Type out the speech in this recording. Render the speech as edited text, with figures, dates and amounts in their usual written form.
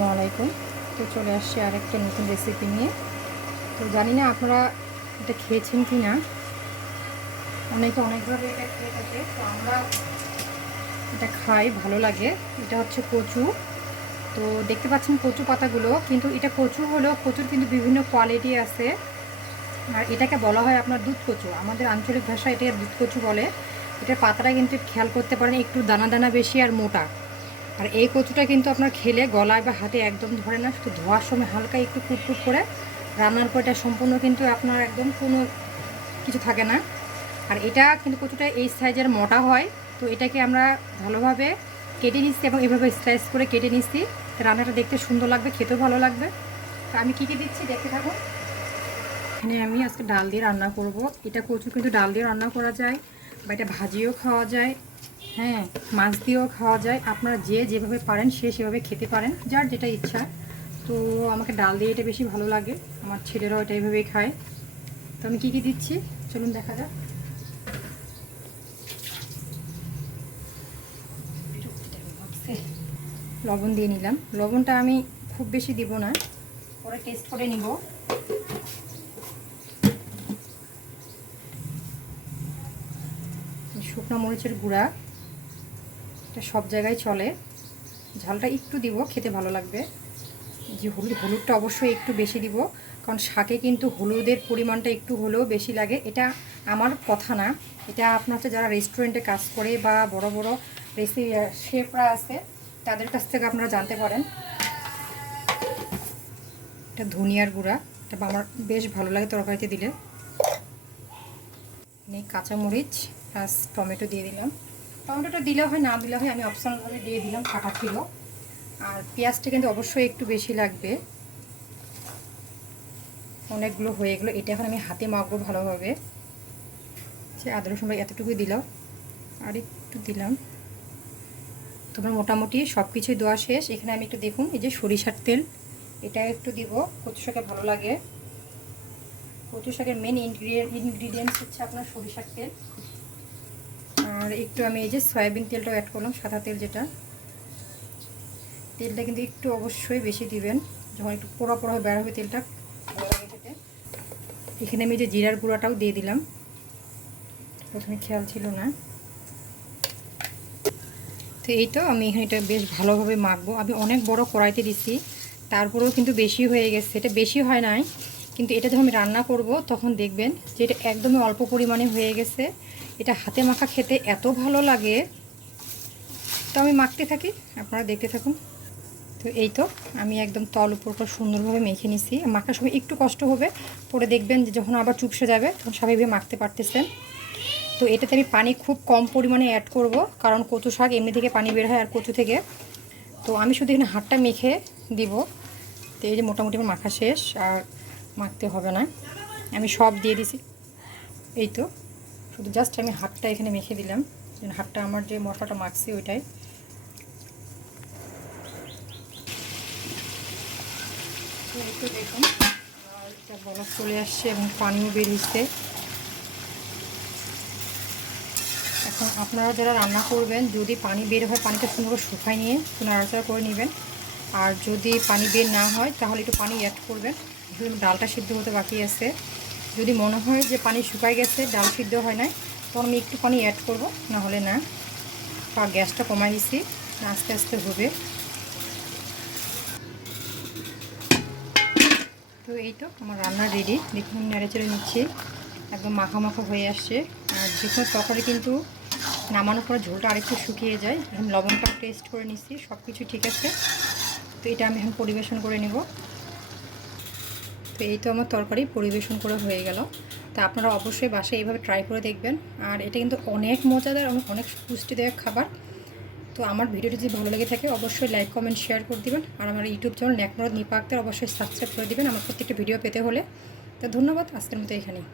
আসসালামু আলাইকুম। তো চলে আসছি আরেকটা নতুন রেসিপি নিয়ে। তো জানি না আপনারা এটা খেয়েছেন কি না, অনেকে অনেকভাবে এটা খেয়ে থাকে। তো আমরা এটা খাই, ভালো লাগে। এটা হচ্ছে কচু। তো দেখতে পাচ্ছেন কচু পাতাগুলো, কিন্তু এটা কচু হলেও কচুর কিন্তু বিভিন্ন কোয়ালিটি আছে। আর এটাকে বলা হয় আপনার দুধ কচু, আমাদের আঞ্চলিক ভাষায় এটা দুধ কচু বলে। এটার পাতাটা কিন্তু খেয়াল করতে পারেন একটু দানা দানা বেশি আর মোটা। আর এই কচুটা কিন্তু আপনার খেলে গলায় বা হাতে একদম ধরে না, শুধু ধোয়ার সময় হালকা একটু কুটকুট করে, রান্নার পর এটা সম্পূর্ণ কিন্তু আপনার একদম কোনো কিছু থাকে না। আর এটা কিন্তু কচুটা এই সাইজের মোটা হয়। তো এটাকে আমরা ভালোভাবে কেটে নিচ্ছি এবং এভাবে স্লাইস করে কেটে নিচ্ছি। রান্নাটা দেখতে সুন্দর লাগবে, খেতেও ভালো লাগবে। তো আমি কী কী দিচ্ছি দেখতে থাকুন। এখানে আমি আজকে ডাল দিয়ে রান্না করব। এটা কচু কিন্তু ডাল দিয়ে রান্না করা যায়, বা এটা ভাজিও খাওয়া যায়, হ্যাঁ, মাছ দিয়েও খাওয়া যায়। আপনারা যে যেভাবে পারেন সে সেভাবে খেতে পারেন, যার যেটা ইচ্ছা। তো আমাকে ডাল দিয়ে এটা বেশি ভালো লাগে, আমার ছেলেরাও এটা এইভাবেই খায়। তো আমি কী কী দিচ্ছি চলুন দেখা যাক। লবণ দিয়ে নিলাম। লবণটা আমি খুব বেশি দিব না, পরে টেস্ট করে নিব। শুকনো মরিচের গুঁড়া, এটা সব জায়গায় চলে। ঝালটা একটু দিব, খেতে ভালো লাগবে। যে হলুদটা অবশ্যই একটু বেশি দিব, কারণ শাকে কিন্তু হলুদের পরিমাণটা একটু হলেও বেশি লাগে। এটা আমার কথা না, এটা আপনার হচ্ছে যারা রেস্টুরেন্টে কাজ করে বা বড় বড় শেফরা আছে তাদের কাছ থেকে আপনারা জানতে পারেন। এটা ধনিয়ার গুঁড়া, এটা আমার বেশ ভালো লাগে তরকারিতে দিলে। কাঁচামরিচ প্লাস টমেটো দিয়ে দিলাম। টমেটোটা দিলেও হয়, না দিলে হয়, আমি অপশনালভাবে দিয়ে দিলাম, কাটা ছিল। আর পেঁয়াজটা কিন্তু অবশ্যই একটু বেশি লাগবে। অনেকগুলো হয়ে গেলো, এটা এখন আমি হাতে মাখবো ভালোভাবে। সে আদা রসুন এতটুকুই দিলাম, আর একটু দিলাম। তোমরা মোটামুটি সব কিছুই দেওয়া শেষ। এখানে আমি একটু দেখুন, এই যে সরিষার তেল, এটা একটু দিব। কচু শাকে ভালো লাগে। কচু শাকের মেন ইনগ্রিডিয়েন্টস হচ্ছে আপনার সরিষার তেল। আর একটু আমি এই যে সয়াবিন তেলটাও অ্যাড করলাম, সাদা তেল যেটা। তেলটা কিন্তু একটু অবশ্যই বেশি দিবেন, যখন একটু পোড়া পোড়া হয়ে বের হবে তেলটা ভালো লাগে খেতে। এখানে আমি যে জিরার গুঁড়াটাও দিয়ে দিলাম, প্রথমে খেয়াল ছিল না। তো এই তো আমি এখানে এটা বেশ ভালোভাবে মাখবো। আমি অনেক বড় কড়াইতে দিচ্ছি, তারপরেও কিন্তু বেশি হয়ে গেছে। এটা বেশি হয় নাই, কিন্তু এটা যখন আমি রান্না করব তখন দেখবেন যে এটা একদমই অল্প পরিমাণে হয়ে গেছে। এটা হাতে মাখা খেতে এত ভালো লাগে। তো আমি মাখতে থাকি, আপনারা দেখতে থাকুন। তো এই তো আমি একদম তল উপরটা সুন্দরভাবে মেখে নিছি। মাখার সময় একটু কষ্ট হবে, পরে দেখবেন যে যখন আবার চুপসে যাবে তখন স্বাভাবিকভাবে মাখতে পারতেছেন। তো এটাতে আমি পানি খুব কম পরিমাণে অ্যাড করব, কারণ কচু শাক এমনি থেকে পানি বের হয় আর কচু থেকে। তো আমি শুধু এখানে হাতটা মেখে দিব। তো এই যে মোটামুটি আমার মাখা শেষ, আর মাখতে হবে না, আমি সব দিয়ে দিছি। এই তো শুধু জাস্ট আমি হাতটা এখানে মেখে দিলাম, হাতটা আমার যে মশলাটা মাখছি ওইটাই। তো এই তো দেখুন এটা বরফ চলে আসছে এবং পানিও বেরিয়েছে। এখন আপনারা যারা রান্না করবেন, যদি পানি বের হয় পানিটা সুন্দর করে শুকায় নিয়ে নাড়াচাড়া করে নেবেন। আর যদি পানি বের না হয় তাহলে একটু পানি অ্যাড করবেন। ডালটা সিদ্ধ হতে বাকি আছে। যদি মনে হয় যে পানি শুকায় গেছে, ডাল সিদ্ধ হয় না, তখন আমি একটু পানি অ্যাড করব, না হলে না। আর গ্যাসটা কমাই দিচ্ছি, আস্তে আস্তে হবে। তো এই তো আমার রান্না রেডি, দেখুন আমি নেড়ে চেড়ে নিচ্ছি, একদম মাখা মাখা হয়ে আসছে। আর দেখুন তরকারি কিন্তু নামানোর পরে ঝোলটা আরেকটু শুকিয়ে যায়। এখন লবণটাও টেস্ট করে নিচ্ছি, সব কিছু ঠিক আছে। তো এটা আমি এখন পরিবেশন করে নেব। তো এই তো আমার তরকারি পরিবেশন করে হয়ে গেল। তা আপনারা অবশ্যই বাসায় এইভাবে ট্রাই করে দেখবেন। আর এটা কিন্তু অনেক মজাদার, অনেক পুষ্টিদায়ক খাবার। তো আমার ভিডিওটি যদি ভালো লেগে থাকে অবশ্যই লাইক কমেন্ট শেয়ার করে দেবেন। আর আমার ইউটিউব চ্যানেল নেকমরদ নিপা আক্তার অবশ্যই সাবস্ক্রাইব করে দেবেন আমার প্রত্যেকটা ভিডিও পেতে হলে। তো ধন্যবাদ, আজকের মতো এখানেই।